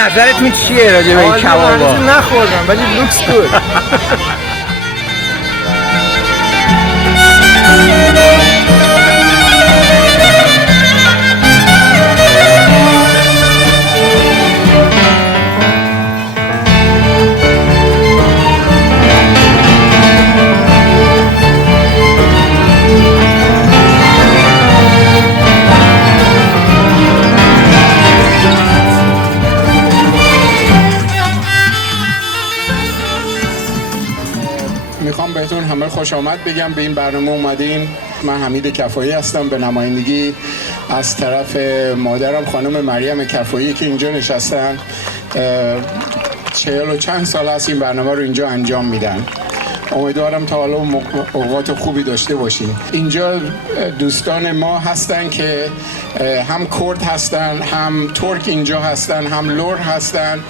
نظرتون چیه راجع به این کبابا؟ نخوردم ولی لوکس گود. میخوام بهتون همه خوش آمد بگم به این برنامه اومدین. من حمید کفایی هستم، به نمایندگی از طرف مادرم خانم مریم کفایی که اینجا نشستن. 40 و چند سال هست این برنامه رو اینجا انجام میدن. امیدوارم تا حالا اوقات خوبی داشته باشیم. اینجا دوستان ما هستن که هم کرد هستن، هم ترک اینجا هستن، هم لور هستن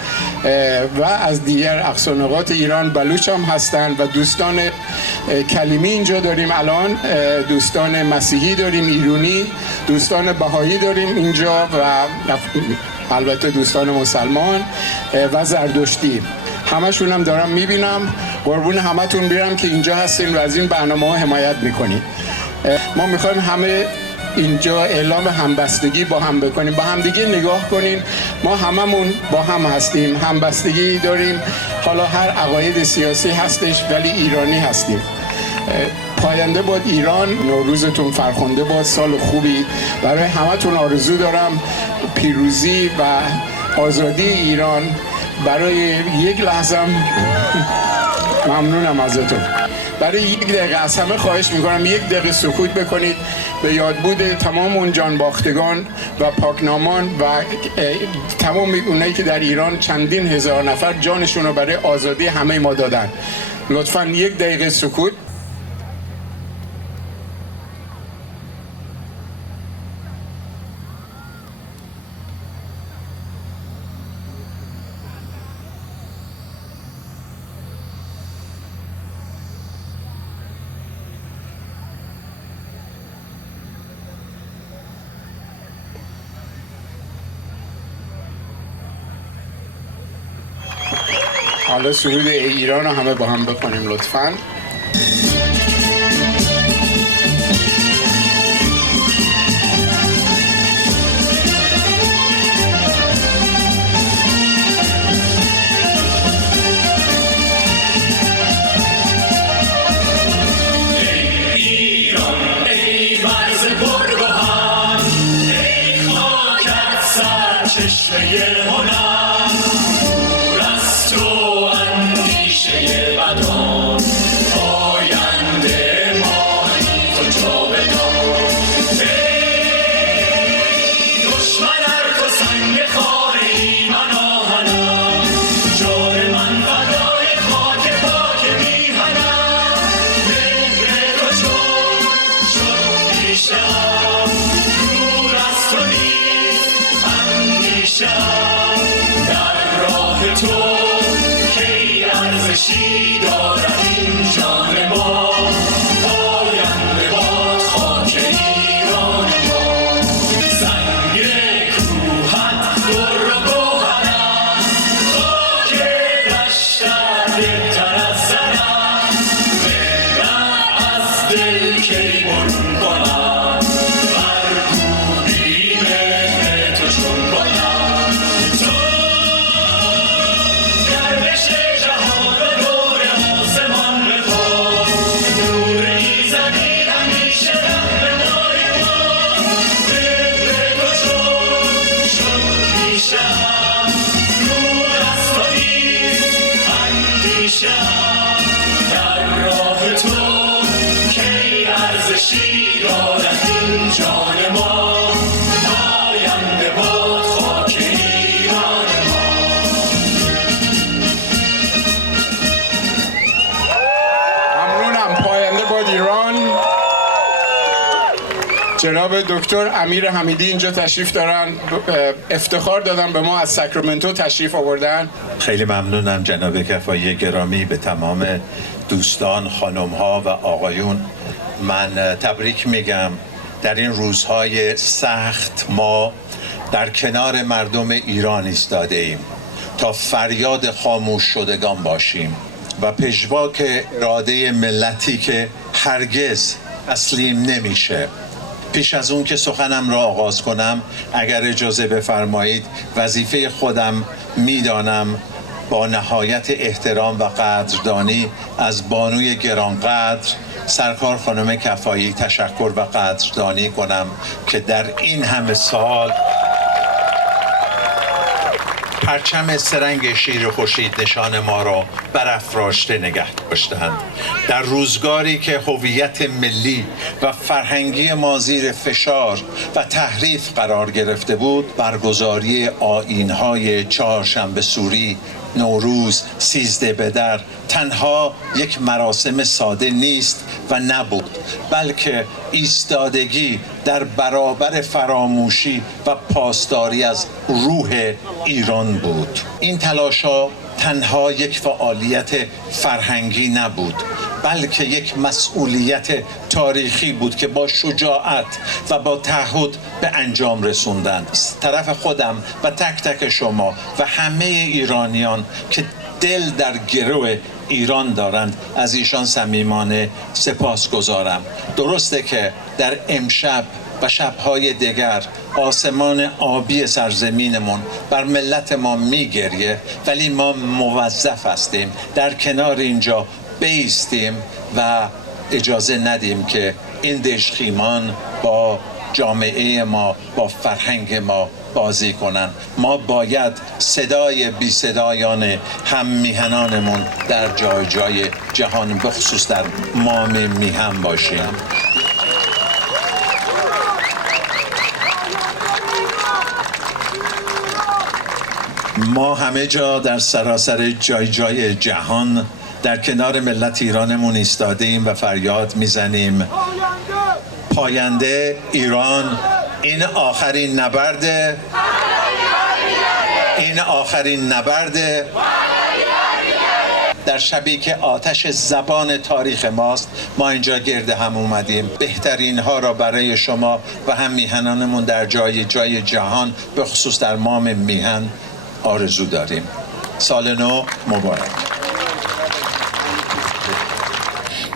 و از دیگر اقصانقاط ایران بلوچ هم هستن و دوستان کلیمی اینجا داریم الان، دوستان مسیحی داریم، ایرانی، دوستان بهایی داریم اینجا و البته دوستان مسلمان و زردشتی. همشون هم دارم میبینم. قربون همتون بیرم که اینجا هستین و از این برنامه ها حمایت میکنین. ما میخوایم همه اینجا اعلام همبستگی با هم بکنیم، با هم دیگه نگاه کنین. ما هممون با هم هستیم، همبستگی داریم. حالا هر عقاید سیاسی هستش ولی ایرانی هستیم. پاینده باد ایران، نوروزتون فرخنده باد، سال خوبی برای همتون آرزو دارم. پیروزی و آزادی ایران. برای یک لحظه ممنونم ازتون. برای یک دقیقه از همه خواهش میکنم یک دقیقه سکوت بکنید به یادبود تمام اون جانباختگان و پاکنامان و تمام اونایی که در ایران چندین هزار نفر جانشون رو برای آزادی همه ما دادن. لطفاً یک دقیقه سکوت. حالا سرود ایران رو همه با هم بخونیم لطفاً. جناب دکتر امیر حمیدی اینجا تشریف دارن، افتخار دادن به ما، از ساکرامنتو تشریف آوردن. خیلی ممنونم جناب کفایی گرامی. به تمام دوستان، خانم‌ها و آقایون من تبریک میگم. در این روزهای سخت ما در کنار مردم ایران ایستاده ایم تا فریاد خاموش شدگان باشیم و پژواک اراده ملتی که هرگز تسلیم نمیشه. پیش از اون که سخنم را آغاز کنم، اگر اجازه بفرمایید وظیفه خودم میدانم با نهایت احترام و قدردانی از بانوی گرانقدر سرکار خانم کفایی تشکر و قدردانی کنم که در این همه سال پرچم سرنگ شیر خورشید نشان ما را برافراشته نگه داشتند. در روزگاری که هویت ملی و فرهنگی ما زیر فشار و تحریف قرار گرفته بود، برگزاری آیین‌های چهارشنبه سوری، نوروز، 13 بدر تنها یک مراسم ساده نیست و نبود، بلکه ایستادگی در برابر فراموشی و پاسداری از روح ایران بود. این تلاش‌ها تنها یک فعالیت فرهنگی نبود، بلکه یک مسئولیت تاریخی بود که با شجاعت و با تعهد به انجام رسوندند. طرف خودم و تک تک شما و همه ایرانیان که دل در گرو ایران دارند از ایشان صمیمانه سپاسگزارم. درسته که در امشب و شب‌های دیگر آسمان آبی سرزمینمون بر ملت ما میگریه، ولی ما موظف هستیم در کنار اینجا بایستیم و اجازه ندیم که این دژخیمان با جامعه ما، با فرهنگ ما بازی کنن. ما باید صدای بی صدایان هم میهنانمون در جای جای جهان، بخصوص در مام میهن باشیم. ما همه جا در سراسر جای جای جهان در کنار ملت ایرانمون ایستاده ایم و فریاد میزنیم پاینده ایران، این آخرین نبرده، این آخرین نبرده. در شبی که آتش زبان تاریخ ماست، ما اینجا گرد هم اومدیم بهترین ها را برای شما و هم میهنانمون در جای جای جهان، به خصوص در مام میهن آرزو داریم. سال نو مبارک.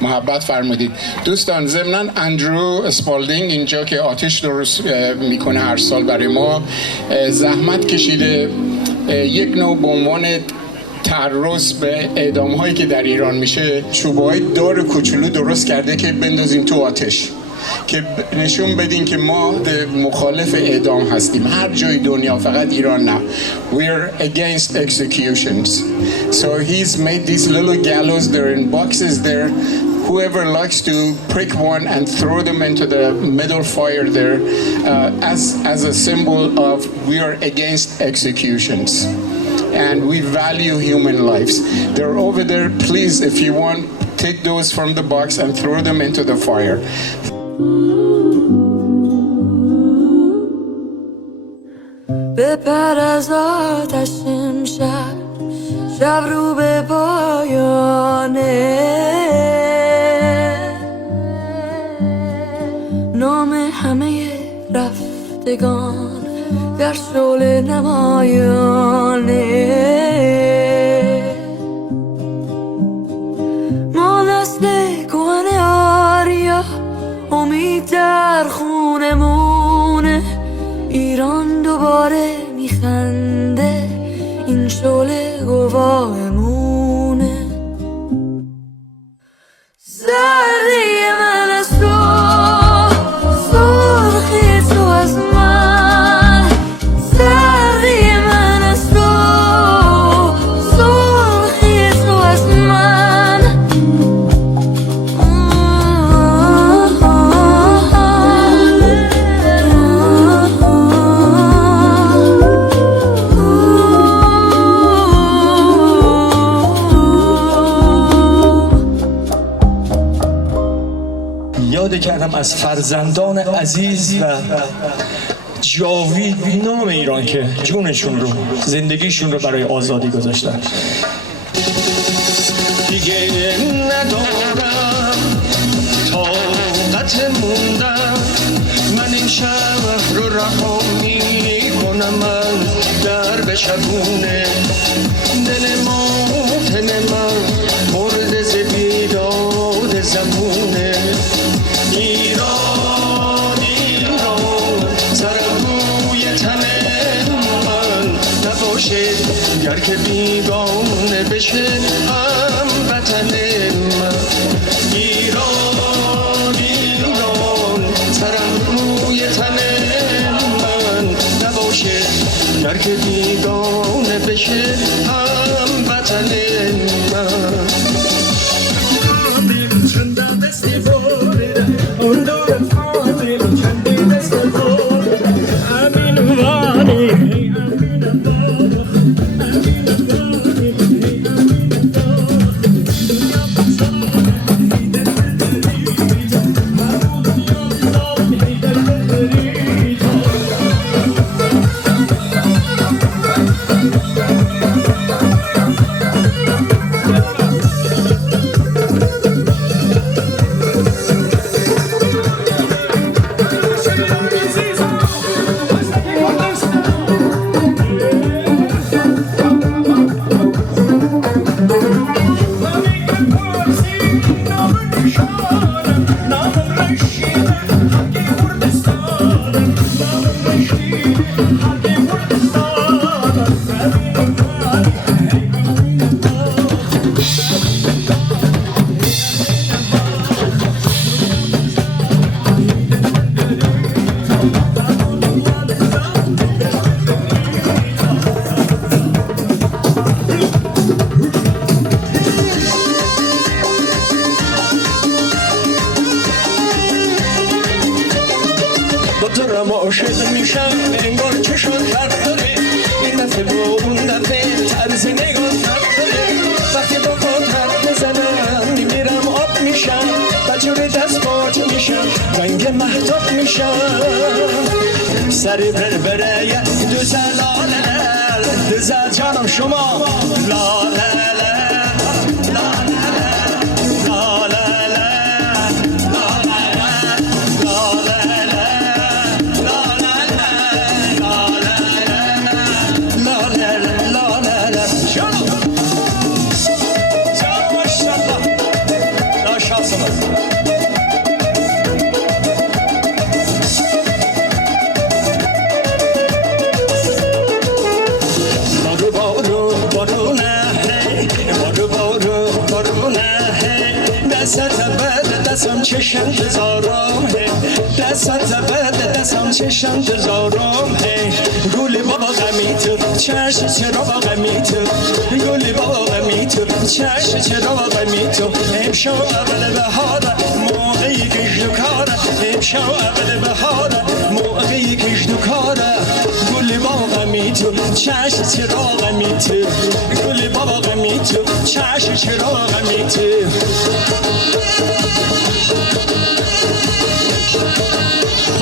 محبت فرمودید. دوستان، ضمناً اندرو اسپالدینگ اینجا که آتش درست میکنه هر سال برای ما، زحمت کشیده یک نوع به عنوان تعرض به اعدام هایی که در ایران میشه، چوبای دار کوچولو درست کرده که بندازیم تو آتش، که نشون بدین که ما مخالف اعدام هستیم هر جای دنیا، فقط ایران نه. We're against executions. So he's made these little gallows. They're in boxes there. Whoever likes to prick one and throw them into the middle fire there as a symbol of we are against executions. And we value human lives. They're over there. Please, if you want, take those from the box and throw them into the fire. بپر از آتش امشب، شب رو به پایانه، نام همه رفتگان در شعله نمایانه. ما نسل کهن آریا، امید در خونمونه، ایران دوباره میخنده، این شعله گواهمونه. زردی من از تو، سرخی تو از من، زردی من از تو، سرخی تو از من. یاد کردم از فرزندان عزیز و جاوید نام ایران که جونشون رو، زندگیشون رو برای آزادی گذاشتن. دیگه ندارم طاقت موندن، من این شهر رو رها میکنم. شبونه دل ما تن من مرد ز بیداد زمونه ایران ایران سرم روی تن من نباشه گر که بیگانه بشه هم وطن من ایران ایران سرم روی تن من نباشه گر که بیگانه بشه هم وطن من دارم عاشق میشم انگار چشات فرق داره این دفعه با اون دفعه طرز نگاه فرق داره وقتی با خود حرف بزنم میمیرم آب میشم بجور دست پاچ میشم رنگ مهتاب میشم سری بربره دوزه لاله دوزه جانم شما لاله دستم چشم دزارم دستت بد دستم چشم دزارم گل بابا غمیت چشم چرا با غمیت گل بابا غمیت چشم چرا با غمیت امشب اول بهار موقعی کش کار امشب اول بهار موقعی کش کار گل بابا غمیت چشم چرا غمیت گل بابا غمیت چشم چرا غمیت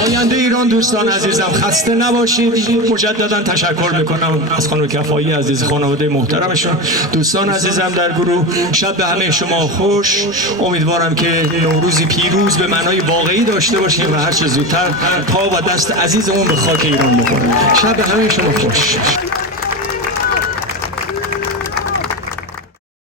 آینده ایران دوستان عزیزم خسته نباشید. مجددا تشکر میکنم از خانم کفایی عزیز خانواده محترمشون. دوستان عزیزم در گروه شب به همه شما خوش. امیدوارم که نوروزی پیروز به معنای واقعی داشته باشیم و هر چه زودتر پا و دست عزیزمون به خاک ایران بخوره. شب به همه شما خوش.